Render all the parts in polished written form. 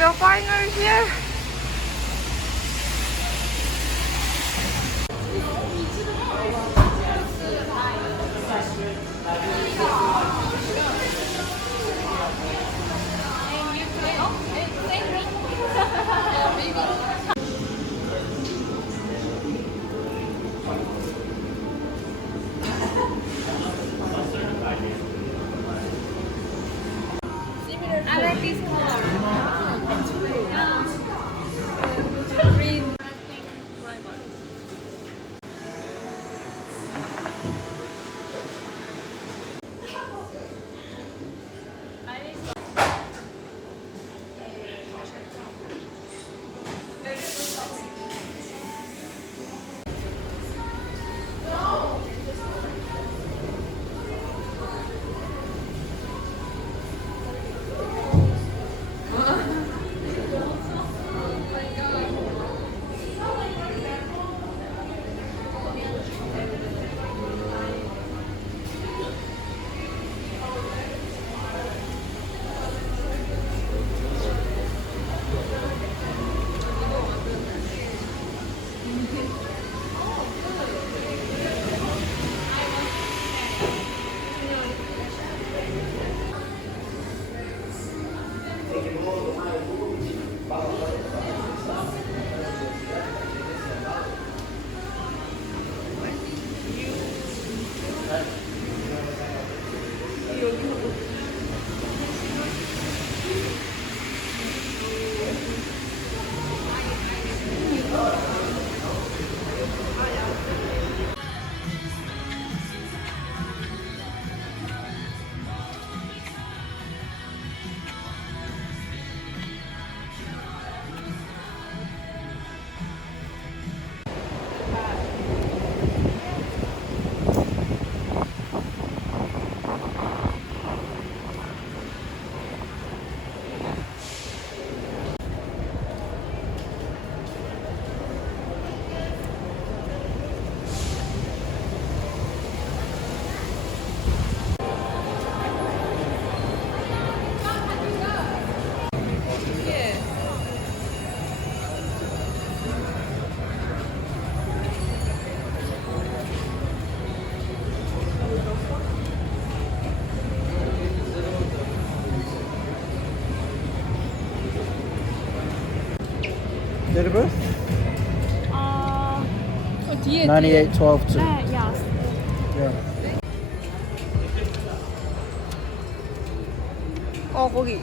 We are finally here. I like this color. Green. Date of birth? 뒤에 98, 12, 2. 네, yes. Yeah. 거기.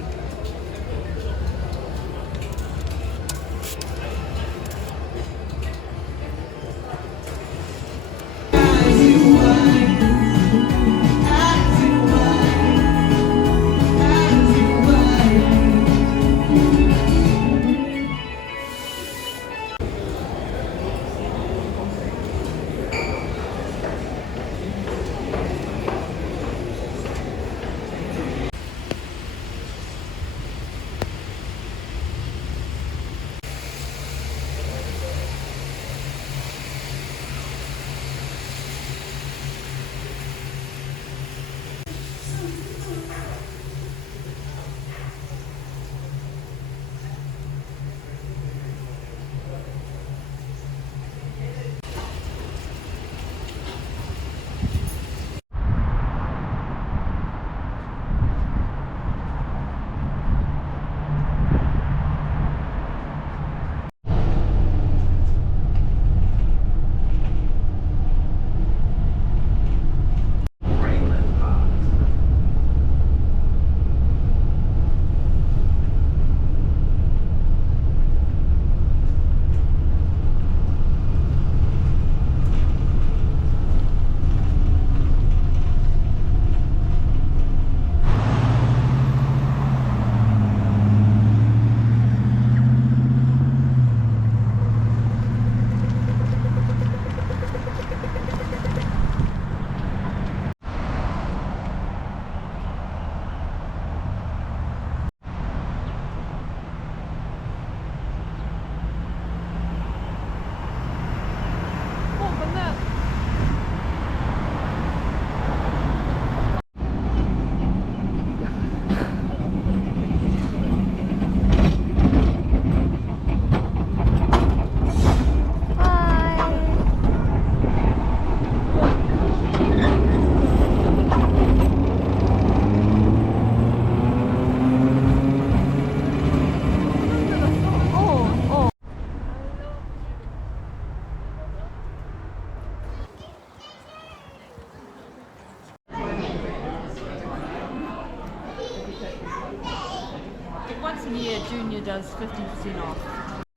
Senior, junior does 50% off.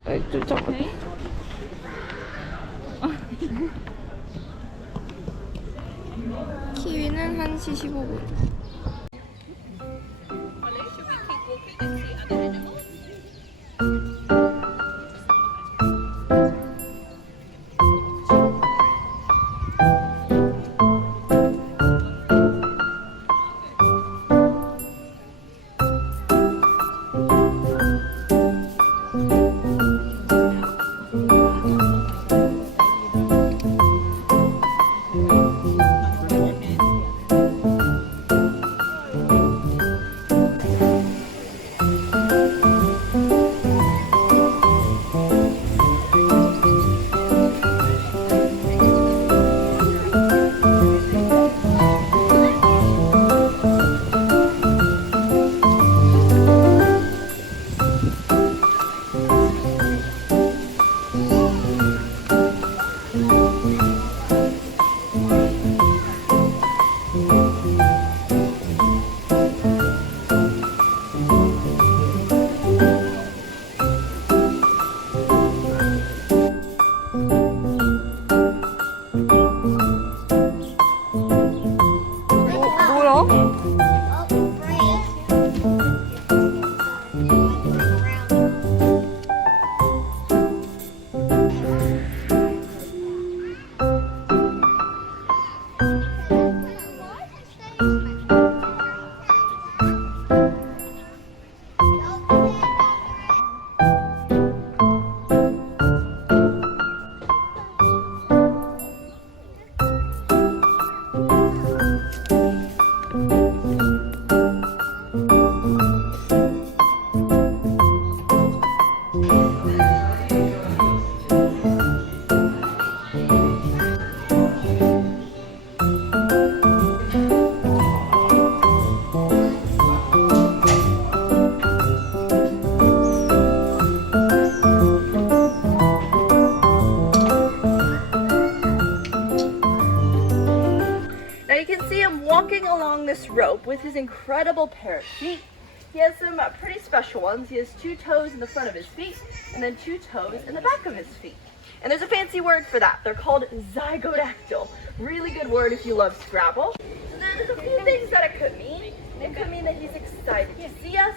Okay? 키위는 1시 15분. Walking along this rope with his incredible pair of feet. He has some pretty special ones. He has 2 toes in the front of his feet and then 2 toes in the back of his feet. And there's a fancy word for that. They're called zygodactyl. Really good word if you love Scrabble. And there's a few things that it could mean. It could mean that he's excited to see us.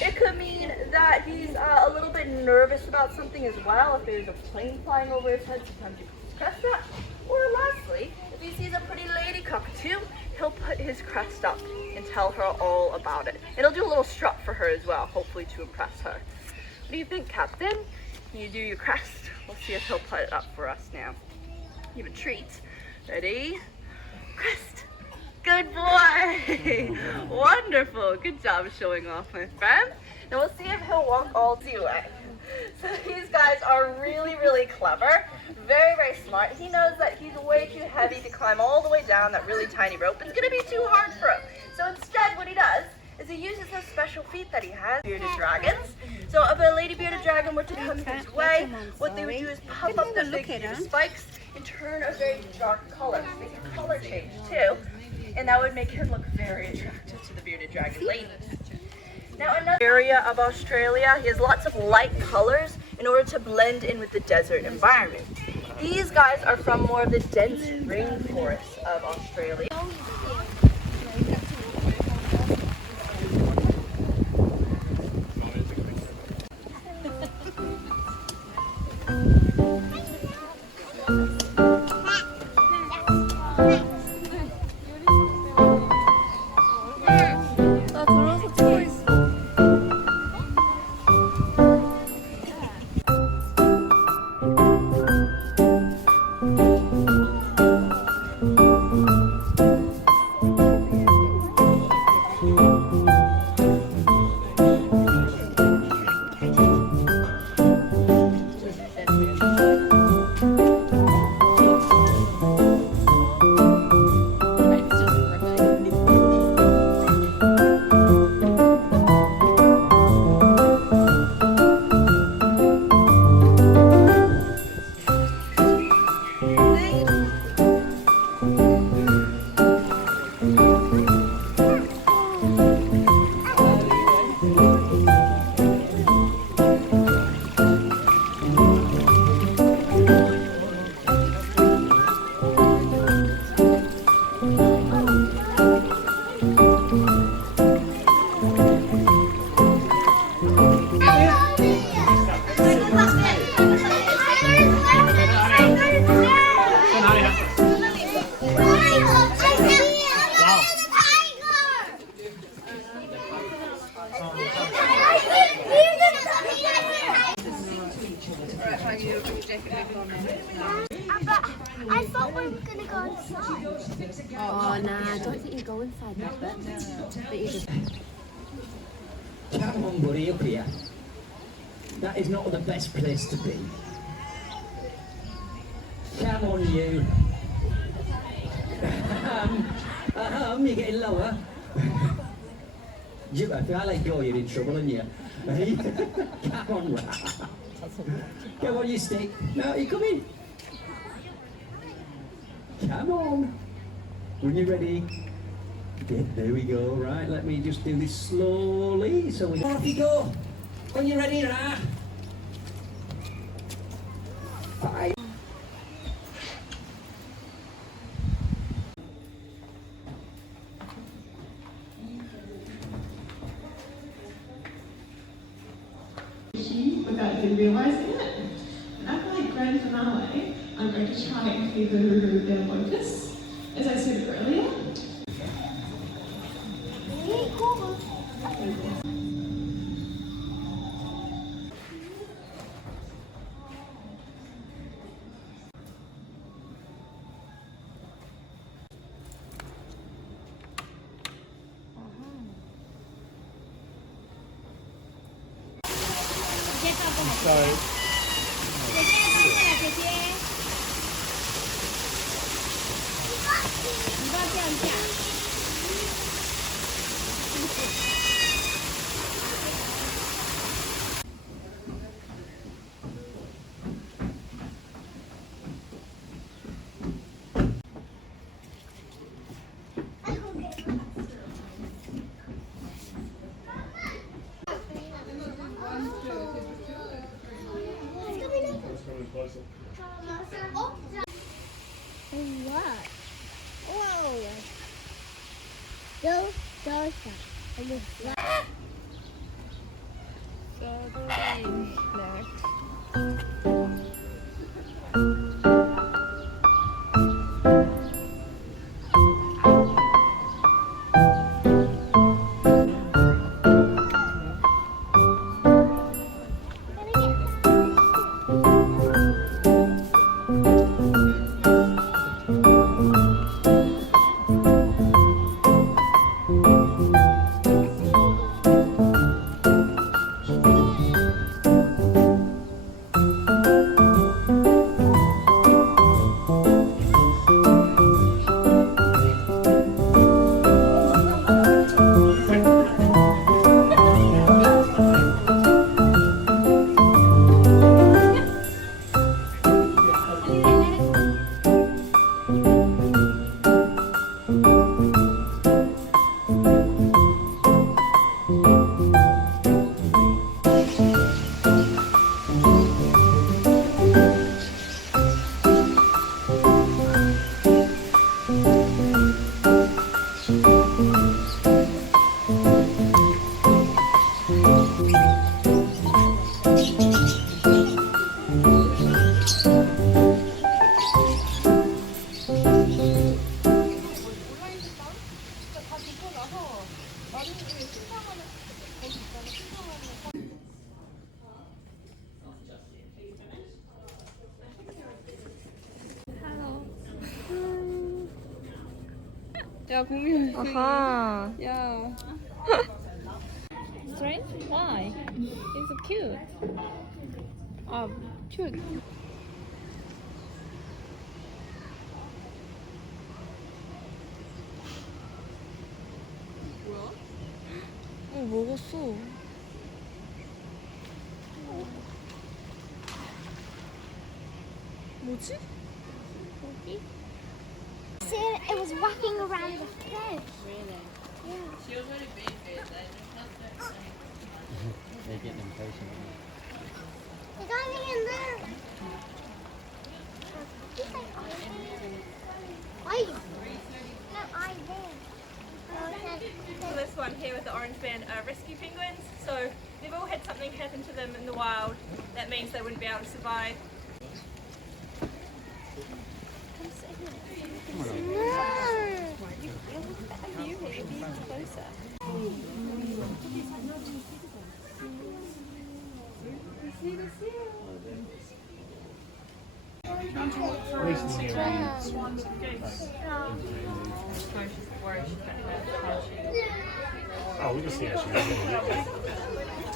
It could mean that he's a little bit nervous about something as well. If there's a plane flying over his head, sometimes he puts his crest up. Or lastly, if he sees a pretty lady cockatoo, he'll put his crest up and tell her all about it. And he'll do a little strut for her as well, hopefully to impress her. What do you think, Captain? Can you do your crest? We'll see if he'll put it up for us now. You have a treat. Ready? Crest. Good boy. Wonderful. Good job showing off, my friend. Now we'll see if he'll walk all the way. So these guys are really, really clever. Very, very smart. He knows that he's way too heavy to climb all the way down that really tiny rope. It's going to be too hard for him. So instead, what he does is he uses those special feet that he has, bearded dragons. So if a lady bearded dragon were to come his way, what they would do is puff up the big bearded spikes and turn a very dark color. Make a color change too. And that would make him look very attractive to the bearded dragon ladies. Now another area of Australia, he has lots of light colors in order to blend in with the desert environment. These guys are from more of the dense rainforests of Australia. nah, don't think you go inside that bit. But you just... Come on, buddy, up here. That is not the best place to be. Come on, you. You're getting lower. If I let go, you're in trouble, aren't you? Come on, come on, you stick. No, you come in. Come on. When you're ready. Yeah, there we go. Right, let me just do this slowly. So we off you go. When you're ready, right? 5. Without even realising it. And at my grand finale, I'm going to try and feed the their lotus, as I said earlier. 야 공유. 아하. 야. Strange? Why? It's so cute. Cute. 먹었어. 뭐지? 여기? It was walking around the fence. Really? Yeah. She already baked it. They're getting impatient. It's only in there. Why? No, I did. So this one here with the orange band are rescue penguins. So they've all had something happen to them in the wild. That means they wouldn't be able to survive. So she's worried she's going to have how she. Oh, we can see how she's doing.